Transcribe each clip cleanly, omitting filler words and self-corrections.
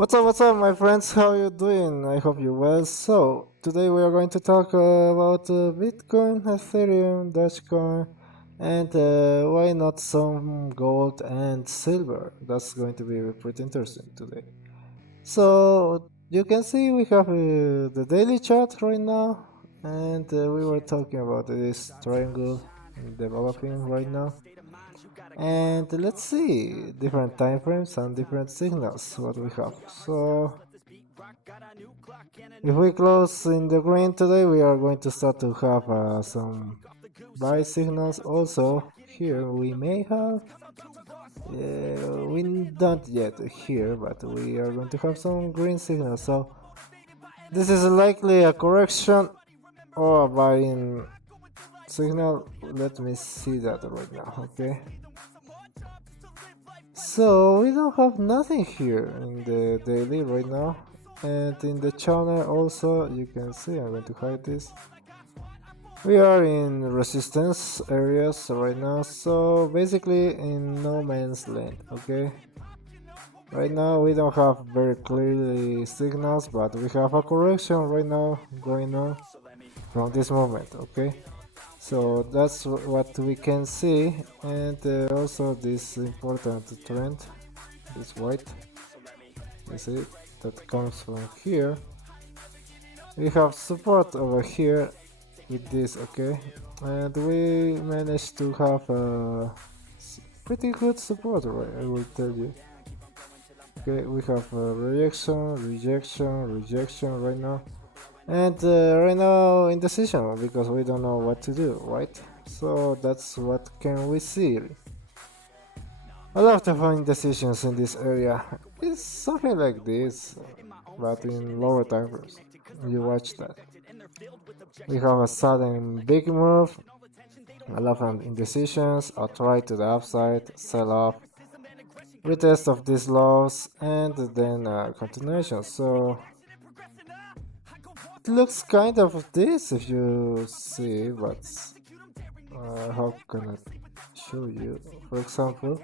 What's up, my friends? How you doing? I hope you well. So, today we are going to talk about Bitcoin, Ethereum, Dogecoin, and why not some gold and silver. That's going to be pretty interesting today. So, you can see we have the daily chart right now, and we were talking about this triangle developing right now. And let's see different time frames and different signals what we have. So if we close in the green today, we are going to start to have some buy signals. Also here we may have we don't yet here, but we are going to have some green signals. So this is likely a correction or a buying signal. Let me see that right now. Okay, so we don't have nothing here in the daily right now, and in the channel also you can see. I'm going to hide this. We are in resistance areas right now, so basically in no man's land. Okay, right now we don't have very clearly signals, but we have a correction right now going on from this moment. Okay, so that's what we can see, and also this important trend, this white, you see, that comes from here. We have support over here with this. Okay, and we managed to have a pretty good support, right? I will tell you. Okay, we have rejection, rejection, rejection right now, and right now indecision because we don't know what to do, right? So that's what can we see. A lot of indecisions in this area. It's something like this, but in lower time frames. You watch that. We have a sudden big move, a lot of indecisions, a try to the upside, sell off, retest of these lows, and then continuation. So it looks kind of this if you see, but how can I show you? For example,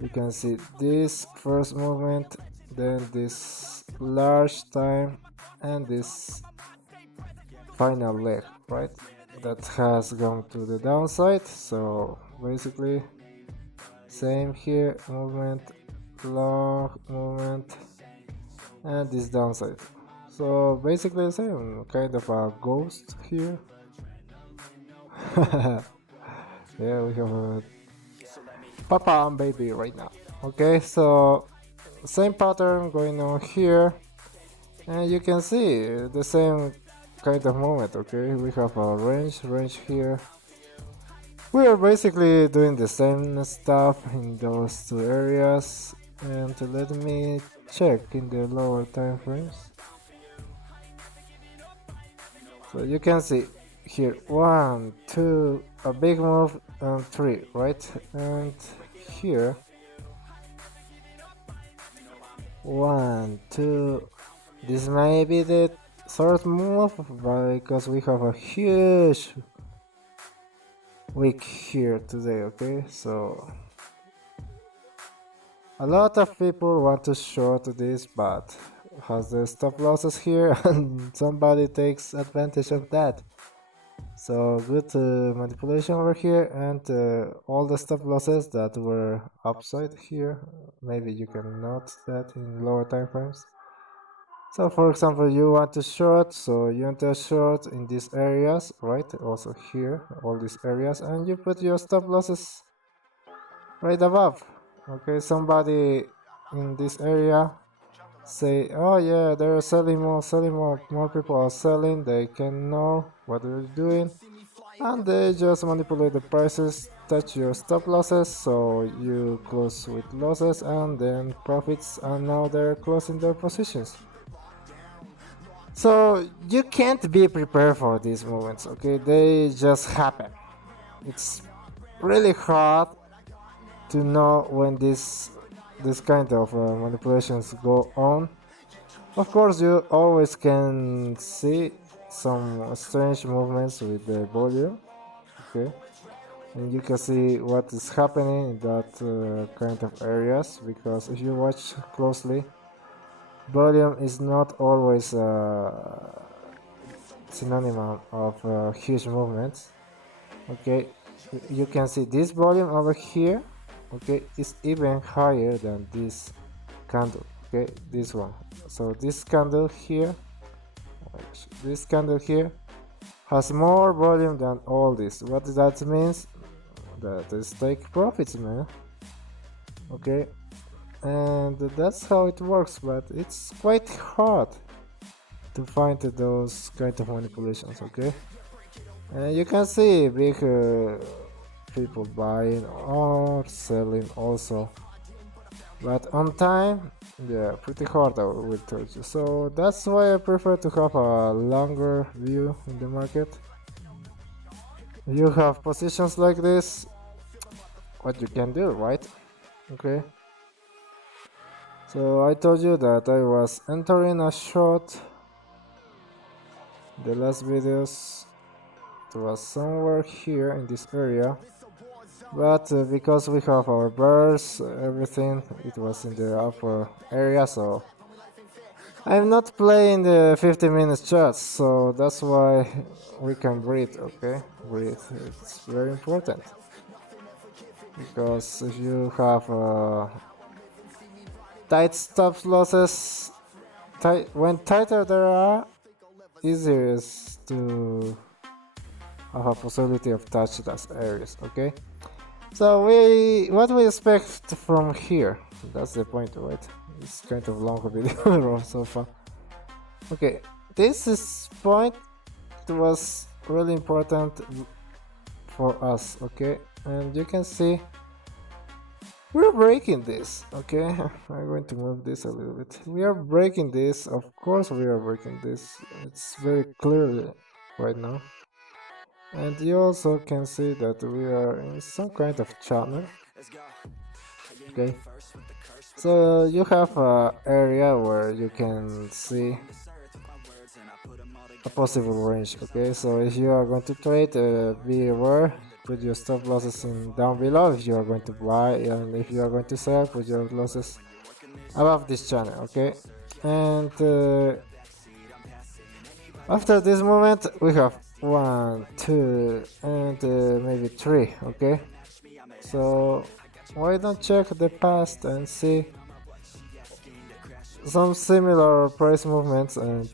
you can see this first movement, then this large time, and this final leg, right? That has gone to the downside. So basically same here, movement, long movement, and this downside. So basically the same, kind of a ghost here. Yeah, we have a papa and baby right now. Okay, so same pattern going on here, and you can see the same kind of movement. Okay, we have a range here. We are basically doing the same stuff in those two areas, and let me check in the lower time frames. So you can see here 1, 2, a big move, and 3, right? And here 1, 2, this may be the third move because we have a huge week here today. Okay, so a lot of people want to short this, but has the stop losses here and somebody takes advantage of that. So good manipulation over here, and all the stop losses that were upside here, maybe you can note that in lower time frames. So for example, you want to short, so you enter short in these areas, right? Also here, all these areas, and you put your stop losses right above. Okay, somebody in this area say, oh yeah, they're selling more people are selling, they can know what they're doing, and they just manipulate the prices, touch your stop losses, so you close with losses and then profits, and now they're closing their positions. So you can't be prepared for these moments. Okay, they just happen. It's really hard to know when this kind of manipulations go on. Of course, you always can see some strange movements with the volume. Okay, and you can see what is happening in that kind of areas, because if you watch closely, volume is not always synonym of huge movements. Okay, you can see this volume over here, okay, is even higher than this candle, okay, this one. So this candle here has more volume than all this. What that means? That is take profits, man. Okay, and that's how it works, but it's quite hard to find those kind of manipulations. Okay, and you can see big people buying or selling also, but on time, yeah, pretty hard, I will tell you. So that's why I prefer to have a longer view in the market. You have positions like this, what you can do, right? Okay, so I told you that I was entering a short. The last videos, it was somewhere here in this area, but because we have our birds, everything, it was in the upper area, so I'm not playing the 50 minutes charts, so that's why we can breathe. Okay, breathe, it's very important, because if you have tight stop losses, when tighter there are, easier is to have a possibility of touch those areas. Okay, so what we expect from here, that's the point, right? It's kind of long video so far. Okay, this is point was really important for us. Okay, and you can see we're breaking this. Okay, I'm going to move this a little bit. We are breaking this, of course we are breaking this, it's very clearly right now. And you also can see that we are in some kind of channel. Okay, so you have an area where you can see a possible range. Okay, so if you are going to trade, be aware, put your stop losses in down below if you are going to buy, and if you are going to sell, put your losses above this channel. Okay, and after this moment we have 1, 2, and maybe 3. Okay, so why don't check the past and see some similar price movements and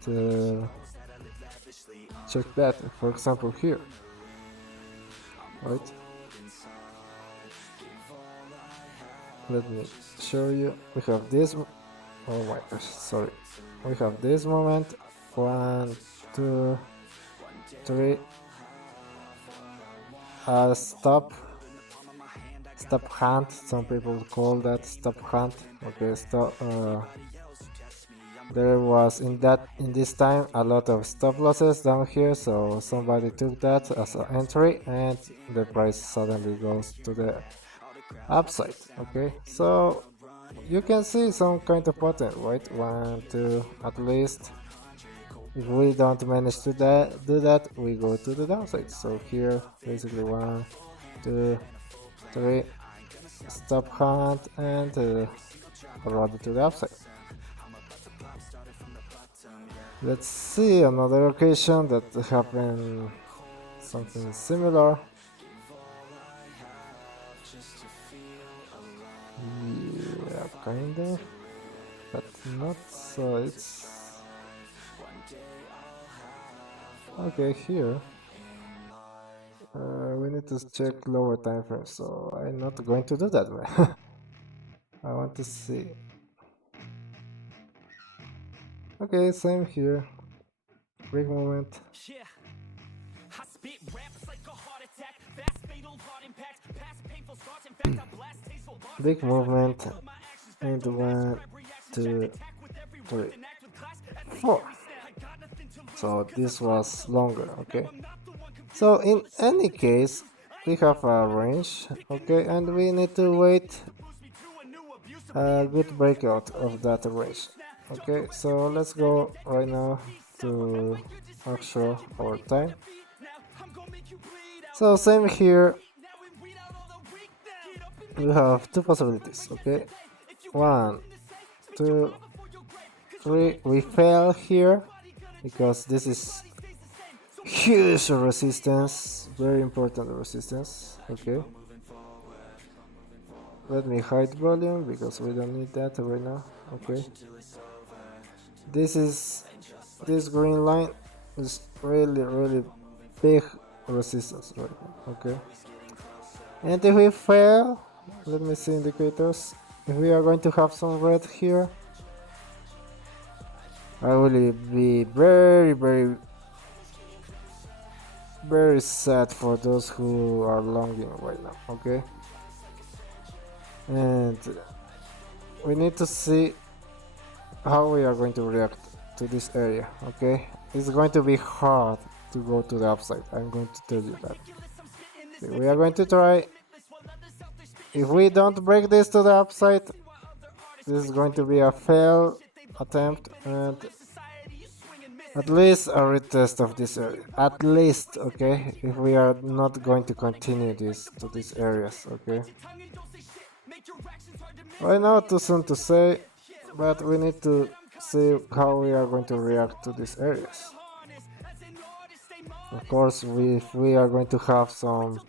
check that, for example here, right? Let me show you. We have this, oh my gosh, sorry, we have this moment, 1, 2, 3, stop hunt, some people call that stop hunt. Okay, stop. There was in this time a lot of stop losses down here, so somebody took that as an entry and the price suddenly goes to the upside. Okay, so you can see some kind of pattern, right? 1, 2, at least. If we don't manage to do that, we go to the downside. So here basically 1, 2, 3, stop hunt, and rather to the upside. Let's see another occasion that happened something similar. Yeah, kind of, but not so. It's okay here. We need to check lower time frames, so I'm not going to do that, man. I want to see. Okay, same here. Big moment. Big movement. And 1, 2, 3, 4. So this was longer. Okay. So in any case, we have a range. Okay, and we need to wait a good breakout of that range. Okay, so let's go right now to actual our time. So same here, we have two possibilities. Okay, 1, 2, we fail here because this is huge resistance, very important resistance. Okay, let me hide volume because we don't need that right now. Okay, this green line is really big resistance right now. Okay, and if we fail, let me see indicators. If we are going to have some red here, I will be very sad for those who are longing right now. Okay, and we need to see how we are going to react to this area. Okay, it's going to be hard to go to the upside, I'm going to tell you that. Okay, we are going to try. If we don't break this to the upside, this is going to be a failed attempt and at least a retest of this area. At least, okay? If we are not going to continue this to these areas, okay? Right now, too soon to say, but we need to see how we are going to react to these areas. Of course, if we are going to have some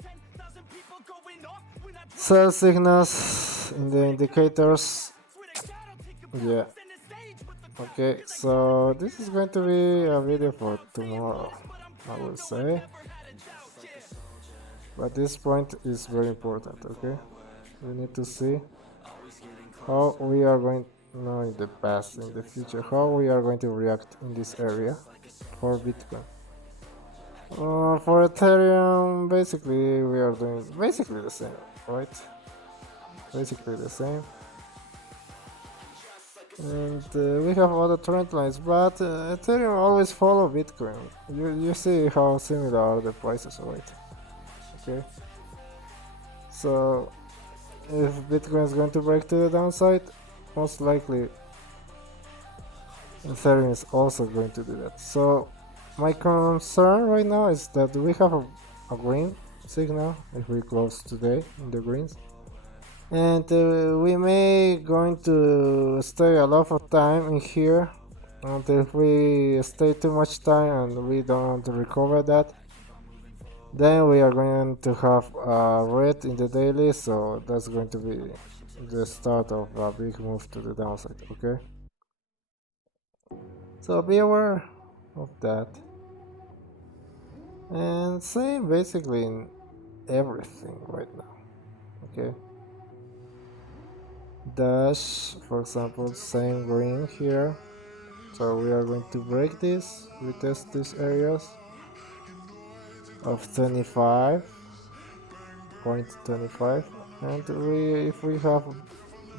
sell signals in the indicators, yeah. Okay, so this is going to be a video for tomorrow, I will say. But this point is very important, okay? We need to see how we are going, not in the past, in the future, how we are going to react in this area for Bitcoin. For Ethereum, basically we are doing basically the same, right? Basically the same. And we have other trend lines, but Ethereum always follow Bitcoin. You see how similar are the prices, right? Okay. So if Bitcoin is going to break to the downside, most likely Ethereum is also going to do that. So my concern right now is that we have a green signal if we close today in the greens. And we may going to stay a lot of time in here, and if we stay too much time and we don't recover that, then we are going to have a red in the daily, so that's going to be the start of a big move to the downside. Okay, so be aware of that, and same basically in everything right now. Okay, dash, for example, same green here, so we are going to break this, retest these areas of 25.25, and if we have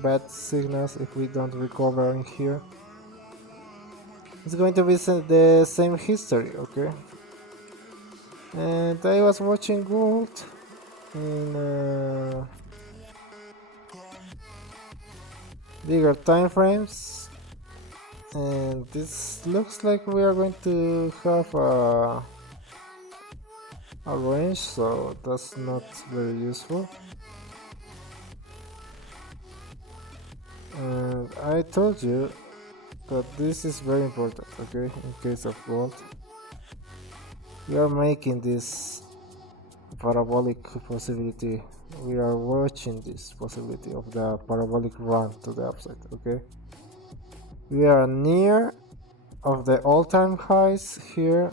bad signals, if we don't recover in here, it's going to be the same history. Okay, and I was watching gold in bigger time frames, and this looks like we are going to have a range, so that's not very useful. And I told you that this is very important, okay, in case of gold. We are making this parabolic possibility, we are watching this possibility of the parabolic run to the upside. Okay, we are near of the all-time highs here,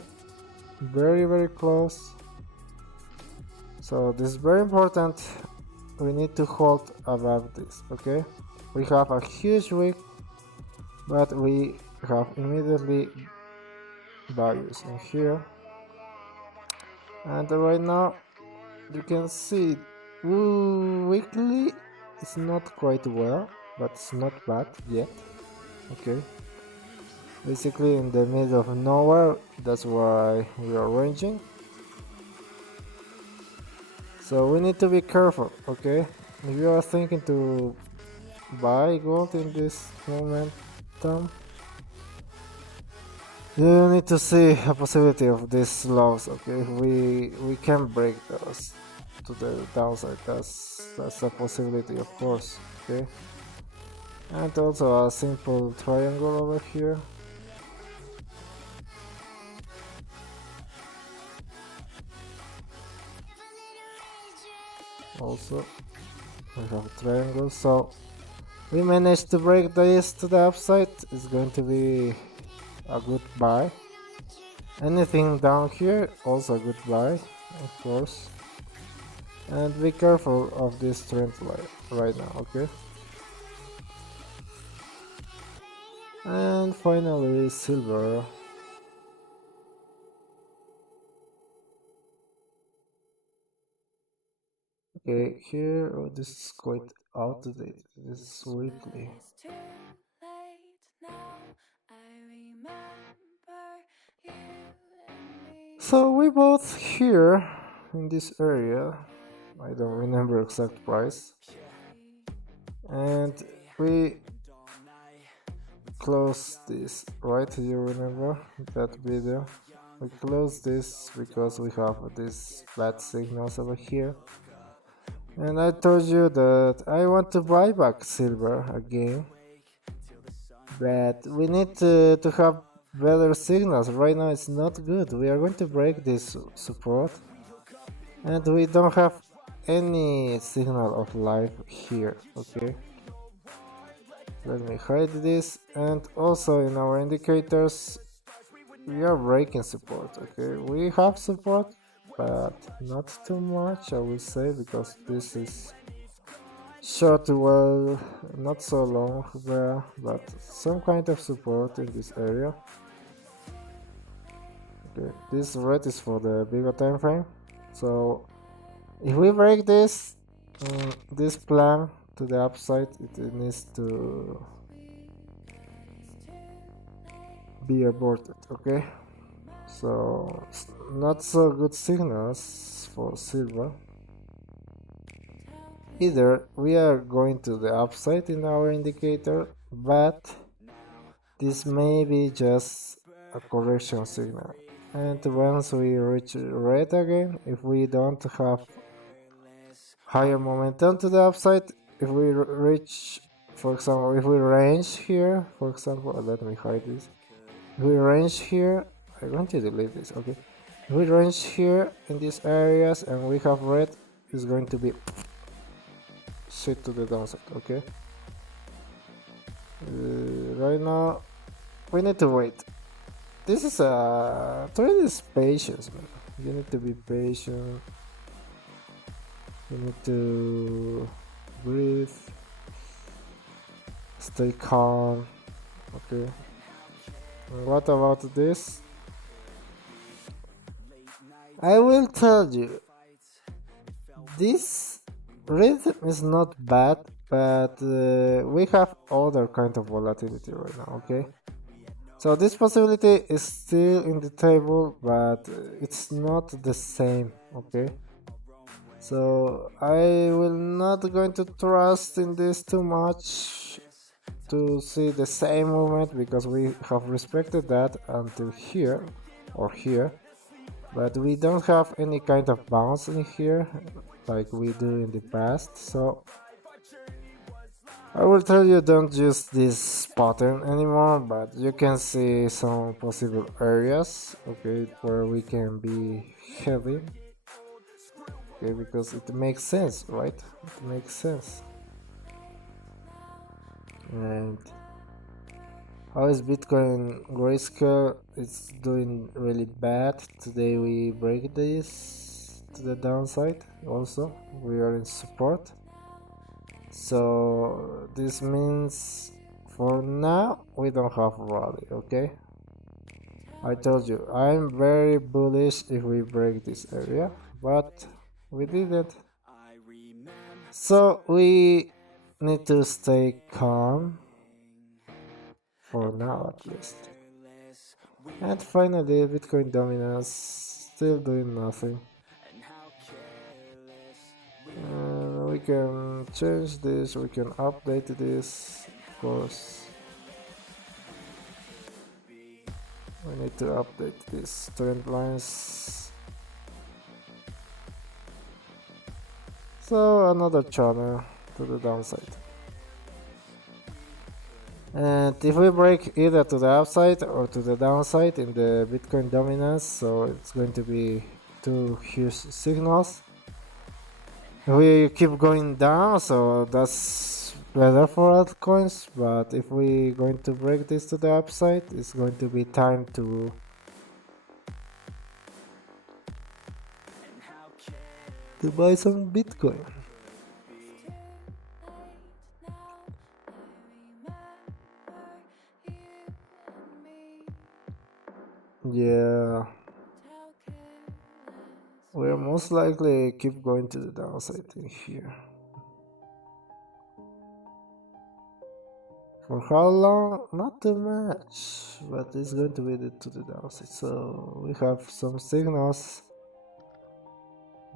very close, so this is very important. We need to hold above this. Okay, we have a huge wick, but we have immediately values in here, and right now you can see weekly it's not quite well, but it's not bad yet. Okay, basically in the middle of nowhere, that's why we are ranging, so we need to be careful. Okay, if you are thinking to buy gold in this momentum, you need to see a possibility of these lows. Okay, we can break those to the downside, that's a possibility, of course. Okay, and also a simple triangle over here. Also we have a triangle, so we managed to break this to the upside. It's going to be a good buy. Anything down here, also a good buy, of course. And be careful of this trend line right now, okay? And finally, silver. Okay, here, oh, this is quite outdated. This is weekly. So we both here in this area. I don't remember exact price. And we close this, right? You remember that video? We close this because we have these bad signals over here. And I told you that I want to buy back silver again, but we need to have better signals. Right now it's not good. We are going to break this support, and we don't have any signal of life here, okay? Let me hide this, and also in our indicators we are breaking support, okay? We have support, but not too much, I will say, because this is short, well, not so long there, but some kind of support in this area. Okay, this red is for the bigger time frame, so if we break this this plan to the upside, it needs to be aborted, okay? So not so good signals for silver. Either we are going to the upside in our indicator, but this may be just a correction signal. And once we reach red again, if we don't have higher momentum to the upside, if we reach, for example, if we range here, for example, let me hide this. If we range here, I'm going to delete this, okay? If we range here in these areas and we have red, it's going to be shit to the downside, okay? Right now, we need to wait. This is a trade is patience, man. You need to be patient. You need to breathe, stay calm. Okay. And what about this? I will tell you. This rhythm is not bad, but we have other kind of volatility right now. Okay. So this possibility is still in the table, but it's not the same, okay? So I will not going to trust in this too much to see the same movement, because we have respected that until here or here, but we don't have any kind of bounce in here like we do in the past. So I will tell you, don't use this pattern anymore, but you can see some possible areas, okay, where we can be heavy, okay, because it makes sense, right? It makes sense. And how is Bitcoin grayscale? It's doing really bad. Today we break this to the downside also. We are in support. So this means for now we don't have rally, okay? I told you I'm very bullish if we break this area, but we didn't. So we need to stay calm for now at least. And finally, Bitcoin dominance still doing nothing. We can change this, we can update this, of course. We need to update these trend lines. So another channel to the downside. And if we break either to the upside or to the downside in the Bitcoin dominance, so it's going to be two huge signals. We keep going down, so that's better for altcoins, but if we going to break this to the upside, it's going to be time to buy some Bitcoin. Yeah, we'll most likely keep going to the downside in here. For how long? Not too much, but it's going to be to the downside. So we have some signals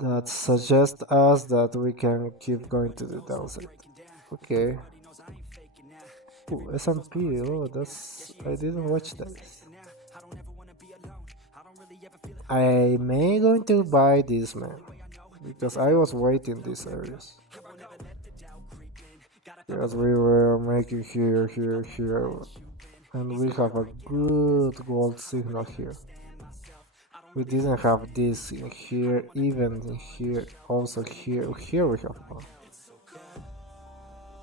that suggest us that we can keep going to the downside. Okay. Ooh, S&P. Oh, that's I didn't watch that. I may going to buy this, man, because I was waiting these areas. Because we were making here, and we have a good gold signal here. We didn't have this in here, even in here, also here we have one.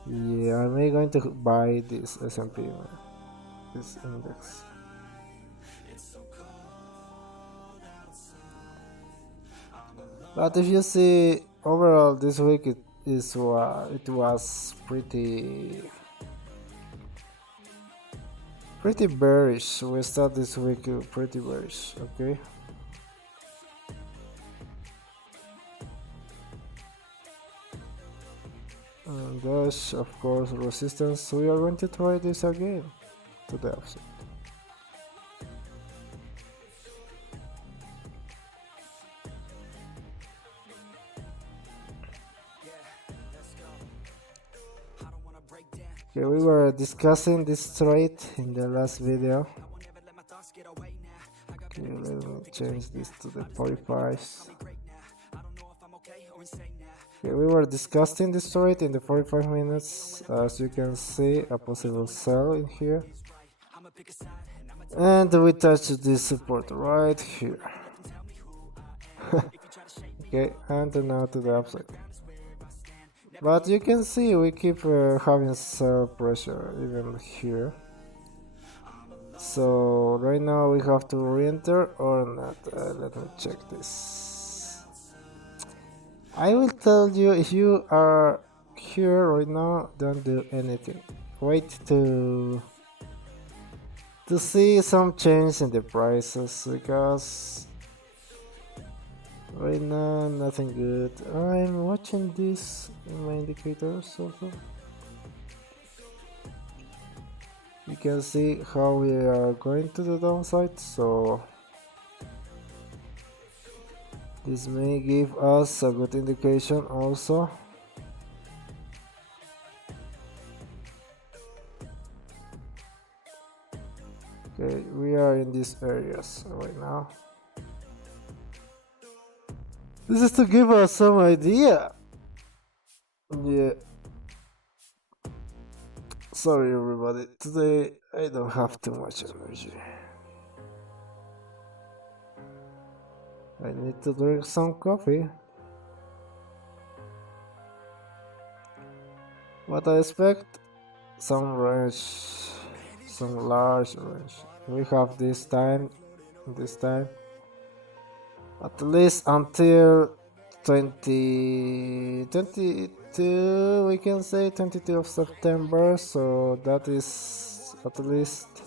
Yeah, I'm going to buy this S&P, man, this index. But if you see, overall this week it was pretty bearish. We start this week pretty bearish, okay? And there's of course resistance. We are going to try this again to the upside. Okay, we were discussing this trade in the last video. Okay, let me change this to the 45s. Okay, we were discussing this trade in the 45 minutes. As you can see, a possible sell in here. And we touched this support right here. Okay, and now to the upside. But you can see we keep having sell pressure even here. So right now we have to re-enter or not. Let me check this. I will tell you, if you are here right now, don't do anything. Wait to see some change in the prices, because right now nothing good. I'm watching this in my indicators also. You can see how we are going to the downside, so this may give us a good indication also. Okay, we are in these areas right now. This is to give us some idea. Yeah. Sorry everybody, today I don't have too much energy. I need to drink some coffee. What I expect? Some range, some large range. We have this time, at least until 2022, we can say 22 of September, so that is at least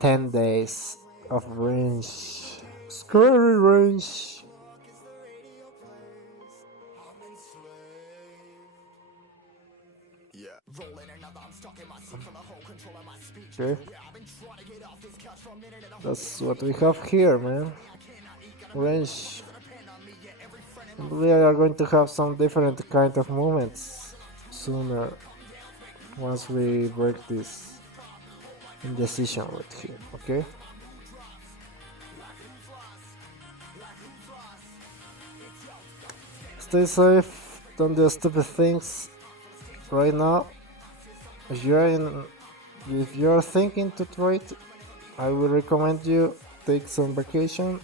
10 days of range. Scary range. Okay. That's what we have here, man. Range. We are going to have some different kind of movements sooner once we break this indecision right here, okay? Stay safe, don't do stupid things right now. If you're in if you're thinking to trade, I will recommend you take some vacation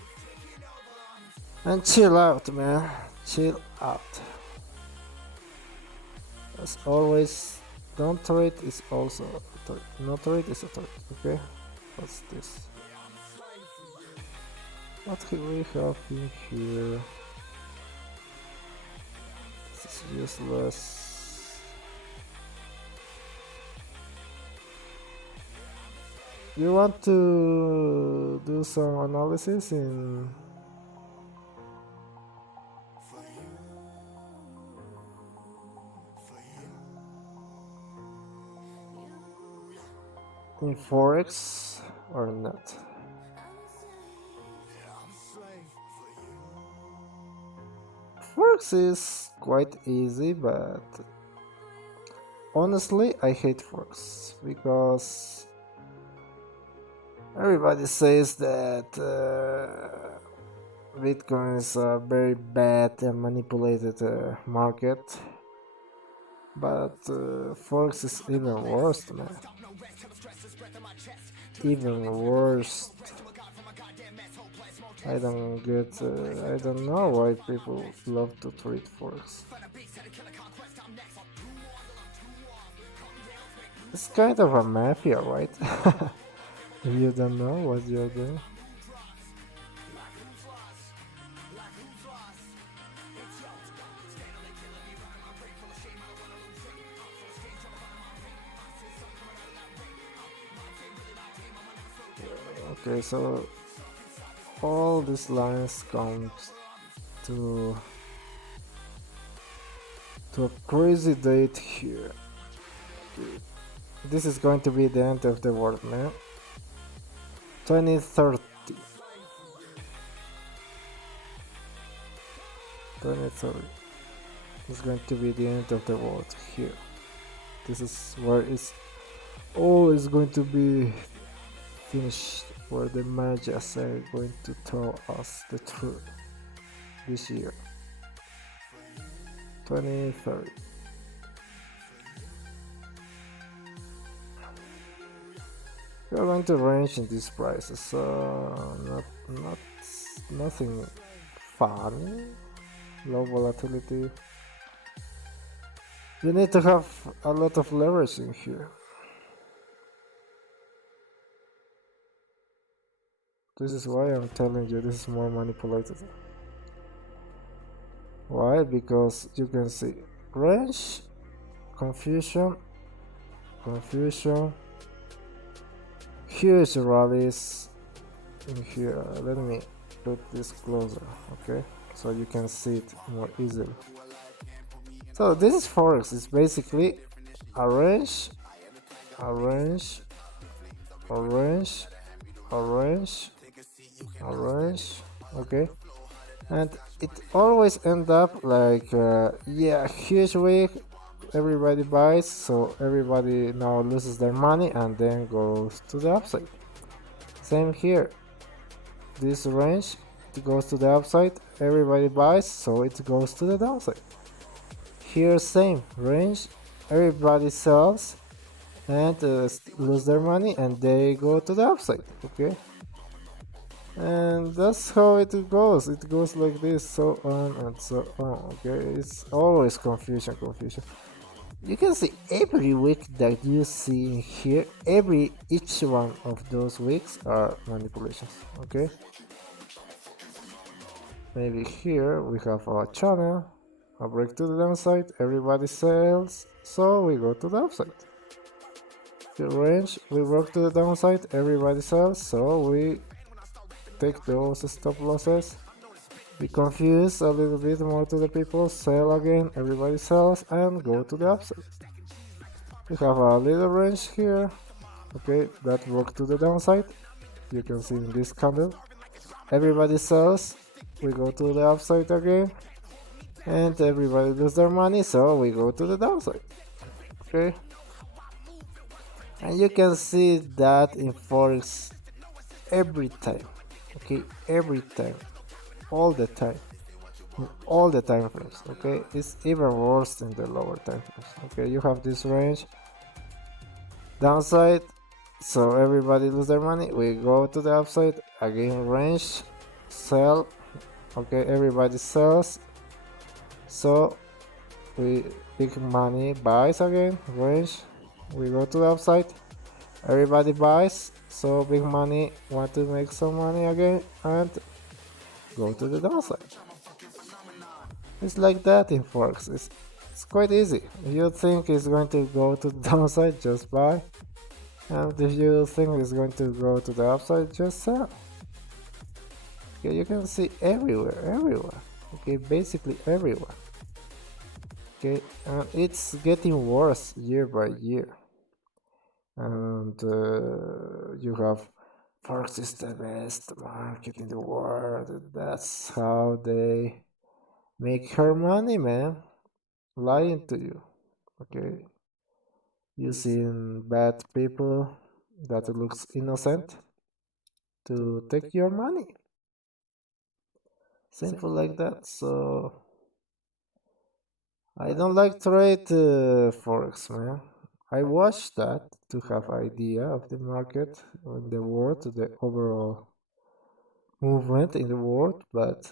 and chill out, man. Chill out. As always, don't trade is also a trade. No trade is a trade. Okay. What's this? What do we have in here? This is useless. You want to do some analysis in Forex or not? Forex is quite easy, but honestly I hate Forex because everybody says that Bitcoin is a very bad and manipulated market, but Forex is even worse, man. Even worse. I don't know why people love to trade Forex. It's kind of a mafia, right? If you don't know what you're doing. Okay, so all these lines come to a crazy date here. Okay. This is going to be the end of the world, man. 2030. 2030 is going to be the end of the world here. This is where it's all is going to be finished, where the Magyas are going to tell us the truth this year. 2030. We are going to range in these prices, so nothing funny. Low volatility. You need to have a lot of leverage in here. This is why I'm telling you this is more manipulated. Why? Because you can see range, confusion, huge rallies in here. Let me put this closer, okay, so you can see it more easily. So this is Forex. It's basically a range, okay, and it always end up like yeah, huge wave, everybody buys, so everybody now loses their money and then goes to the upside. Same here, this range, it goes to the upside, everybody buys, so it goes to the downside. Here same range, everybody sells and lose their money and they go to the upside, okay, and that's how it goes. It goes like this, so on and so on, okay. It's always confusion. You can see every week that you see in here, each one of those weeks are manipulations, okay. Maybe here we have our channel, a break to the downside, everybody sells, so we go to the upside. The range, we work to the downside, everybody sells, so we take those stop losses. We confuse a little bit more to the people, sell again, everybody sells, and go to the upside. We have a little range here, okay, that work to the downside. You can see in this candle, everybody sells, we go to the upside again, and everybody loses their money, so we go to the downside, okay. And you can see that in Forex every time, okay, every time, all the time, in all the time frames, okay. It's even worse in the lower time frames, okay. You have this range, downside, so everybody lose their money. We go to the upside again, range, sell. Okay, everybody sells, so we big money buys again, range. We go to the upside, everybody buys, so big money want to make some money again and go to the downside. It's like that in forex. It's quite easy. If you think it's going to go to the downside, just buy. And if you think it's going to go to the upside, just sell. Okay, you can see everywhere, everywhere. Okay, basically everywhere. Okay, and it's getting worse year by year. And you have forex is the best market in the world. That's how they make her money, man. Lying to you. Okay, using bad people that looks innocent to take your money. Simple like that. So I don't like trade forex, man. I watch that to have idea of the market in the world, the overall movement in the world, but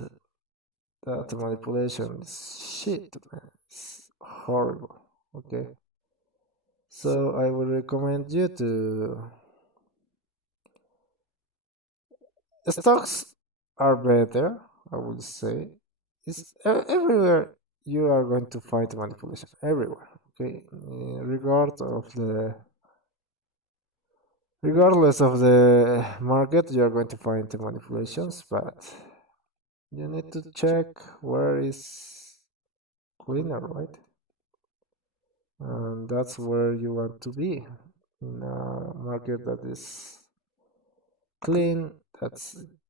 that manipulation is shit, man. It's horrible. Okay, so I would recommend you to stocks are better. I would say it's everywhere you are going to find manipulation everywhere. Okay, regardless of the market, you are going to find the manipulations, but you need to check where is cleaner, right? And that's where you want to be in a market that is clean, that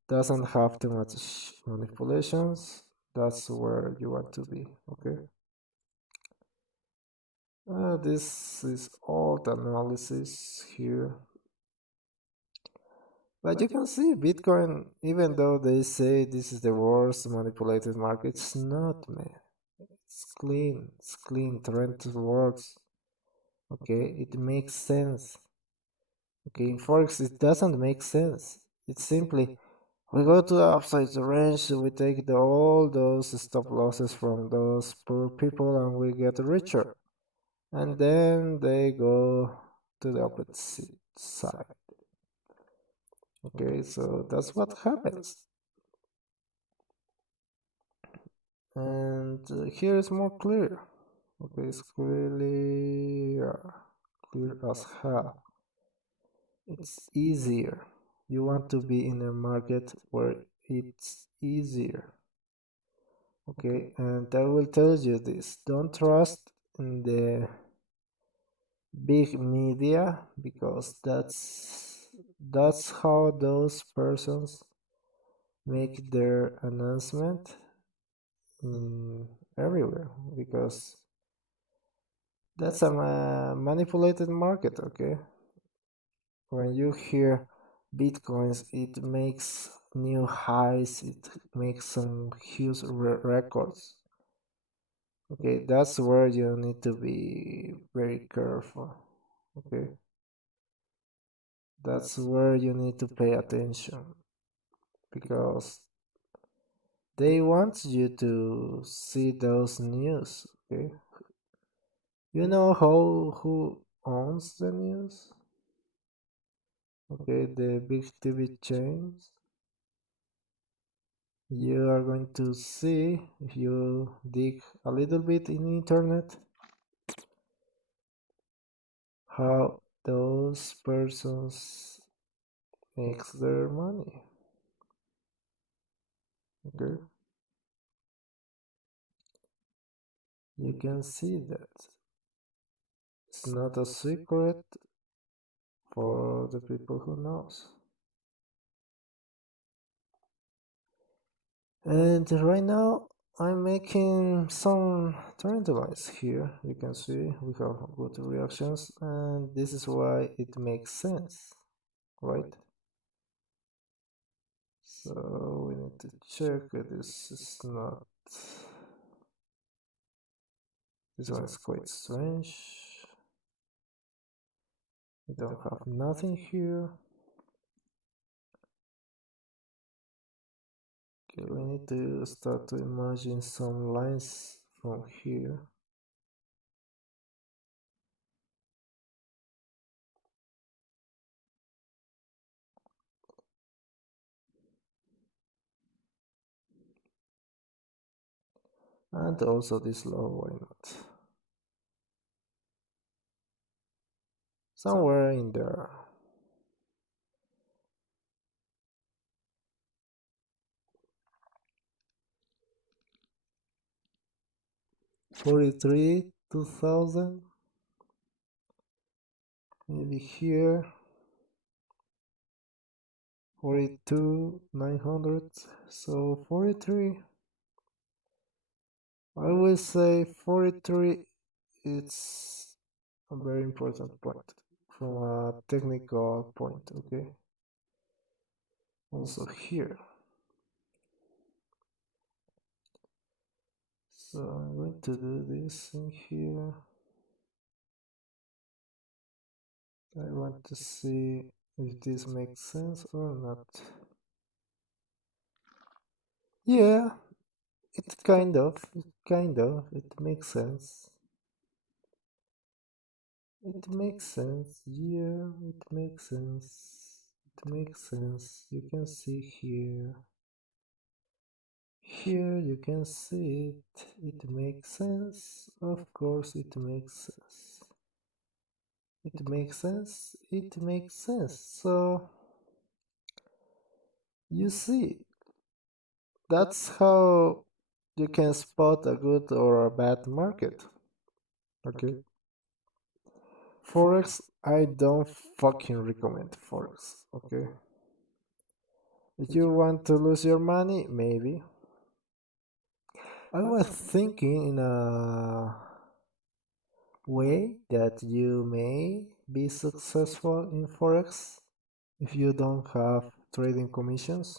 doesn't have too much manipulations. That's where you want to be. Okay. This is all the analysis here. But you can see Bitcoin, even though they say this is the worst manipulated market, it's not, man. It's clean, trend works. Okay, it makes sense. Okay, in Forex, it doesn't make sense. It's simply, we go to the upside range, we take all those stop losses from those poor people and we get richer. And then they go to the opposite side. Okay, so that's what happens. And here is more clear. Okay, it's clear as hell. It's easier. You want to be in a market where it's easier. Okay, and I will tell you this, don't trust in the big media, because that's how those persons make their announcement in everywhere, because that's a manipulated market. Okay, when you hear bitcoins, it makes new highs, it makes some huge records. Okay, that's where you need to be very careful. Okay, that's where you need to pay attention, because they want you to see those news. Okay, you know who owns the news? Okay, the big TV chains. You are going to see, if you dig a little bit in internet, how those persons makes their money. Okay, you can see that it's not a secret for the people who knows. And right now I'm making some trend lines here. You can see we have good reactions, and this is why it makes sense, right? So we need to check this is not, this one is quite strange. We don't have nothing here. Okay, we need to start to imagine some lines from here. And also this low, why not? Somewhere in there. $43, 2000. Maybe here. 42, 900. So 43. I will say 43. It's a very important point from a technical point, okay? Also here. So I'm going to do this in here. I want to see if this makes sense or not. Yeah, it makes sense. It makes sense, yeah, it makes sense. It makes sense. You can see here. Here you can see it. It makes sense. Of course it makes sense. It makes sense. It makes sense. So you see, that's how you can spot a good or a bad market. Okay. Forex, I don't fucking recommend Forex. Okay. If you want to lose your money, maybe. I was thinking in a way that you may be successful in Forex if you don't have trading commissions,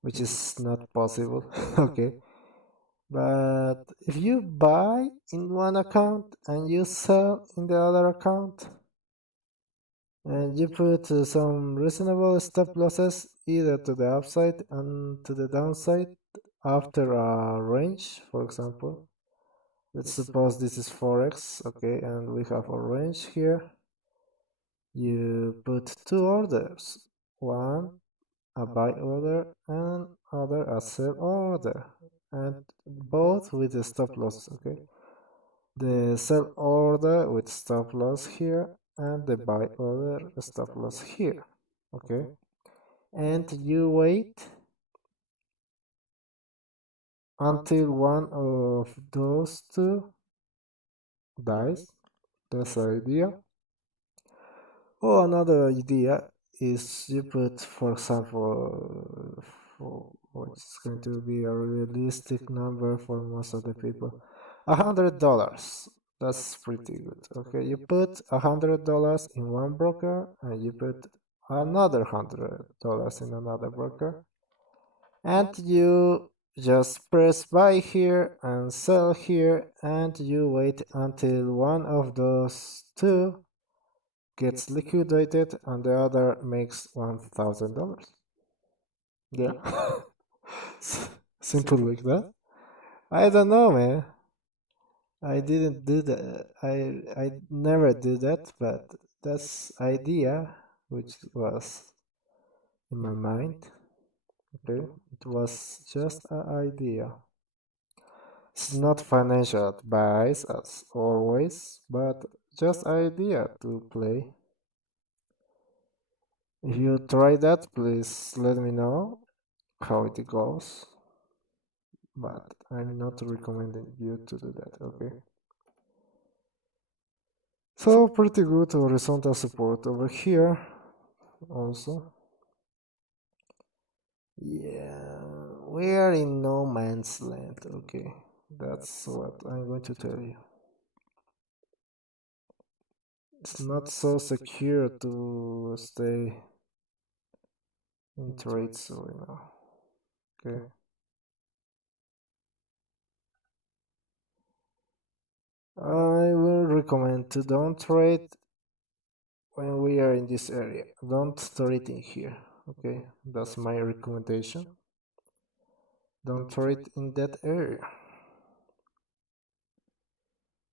which is not possible. Okay. But if you buy in one account and you sell in the other account, and you put some reasonable stop losses either to the upside and to the downside after a range, for example. Let's suppose this is Forex, okay, and we have a range here. You put two orders, one a buy order and other a sell order, and both with the stop loss, okay. The sell order with stop loss here and the buy order stop loss here, okay. And you wait until one of those two dies. That's the idea. Or another idea is you put, for example, for what's going to be a realistic number for most of the people, $100. That's pretty good. Okay, you put $100 in one broker and you put another $100 in another broker, and you just press buy here and sell here, and you wait until one of those two gets liquidated and the other makes $1,000. Yeah. Simple like that. I don't know, man. I didn't do that. I never do that, but that's idea which was in my mind. Okay, it was just an idea. It's not financial advice as always, but just idea to play. If you try that, please let me know how it goes. But I'm not recommending you to do that, okay? So pretty good horizontal support over here also. Yeah, we are in no man's land, okay? That's what I'm going to tell you. It's not so secure to stay in trades right now, okay? I will recommend to don't trade when we are in this area. Don't throw it in here. Okay, that's my recommendation. Don't throw it in that area.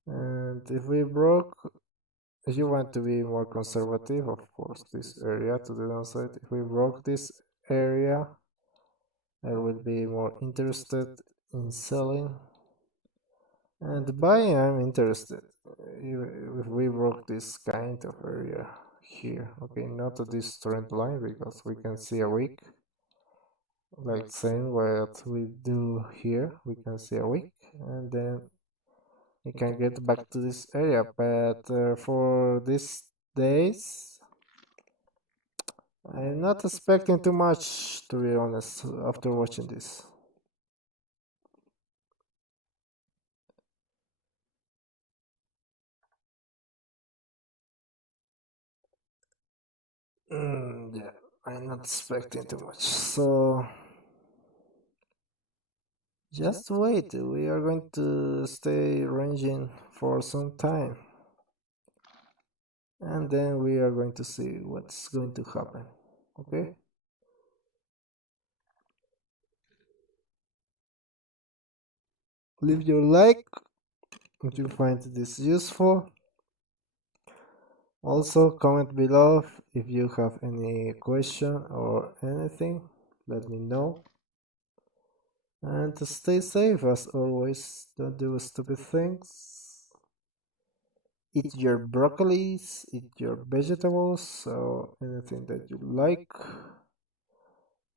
And if we broke, if you want to be more conservative, of course, this area to the downside. If we broke this area, I will be more interested in selling. And buying, I'm interested. If we broke this kind of area here, okay, not this trend line because we can see a week, like same what we do here, we can see a week, and then we can get back to this area. But for these days, I'm not expecting too much, to be honest, after watching this. Yeah, I'm not expecting too much. So just wait, we are going to stay ranging for some time. And then we are going to see what's going to happen. Okay? Leave your like if you find this useful. Also, comment below if you have any question or anything. Let me know. And to stay safe as always. Don't do stupid things. Eat your broccolis, eat your vegetables, or anything that you like.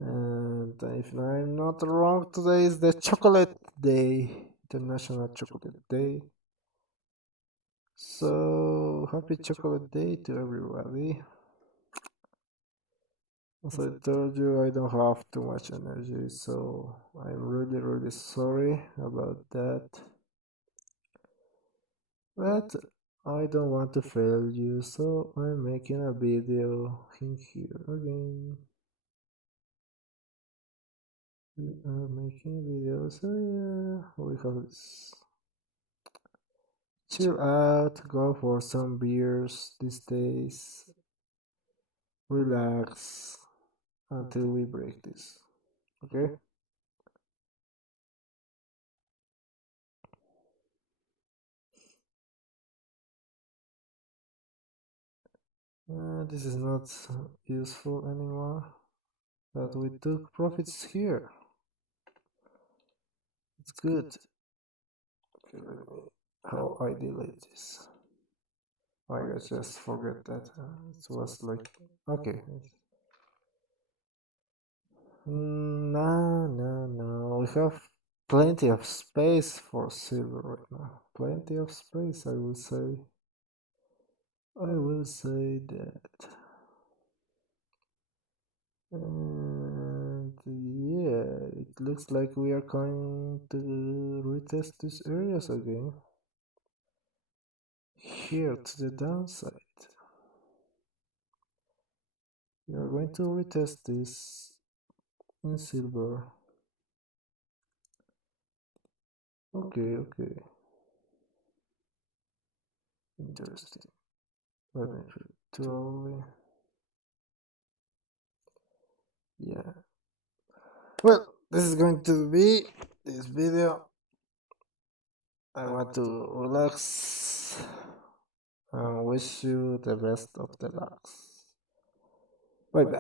And if I'm not wrong, today is the chocolate day, International Chocolate Day. So happy chocolate day to everybody. As I told you, I don't have too much energy, so I'm really sorry about that. But I don't want to fail you, so I'm making a video in here again. We are making videos, so yeah, we have this. Chill out, go for some beers these days, relax until we break this. Okay? This is not useful anymore, but we took profits here. It's good. Okay, let me, how I delete this. I just forget that. It was like, okay. No. We have plenty of space for silver right now. Plenty of space, I will say. I will say that. And yeah, it looks like we are going to retest these areas again. Here to the downside. We are going to retest this in silver. Okay. Interesting. Let me totally. Yeah. Well, this is going to be this video. I want to relax and wish you the best of the lucks. Bye bye.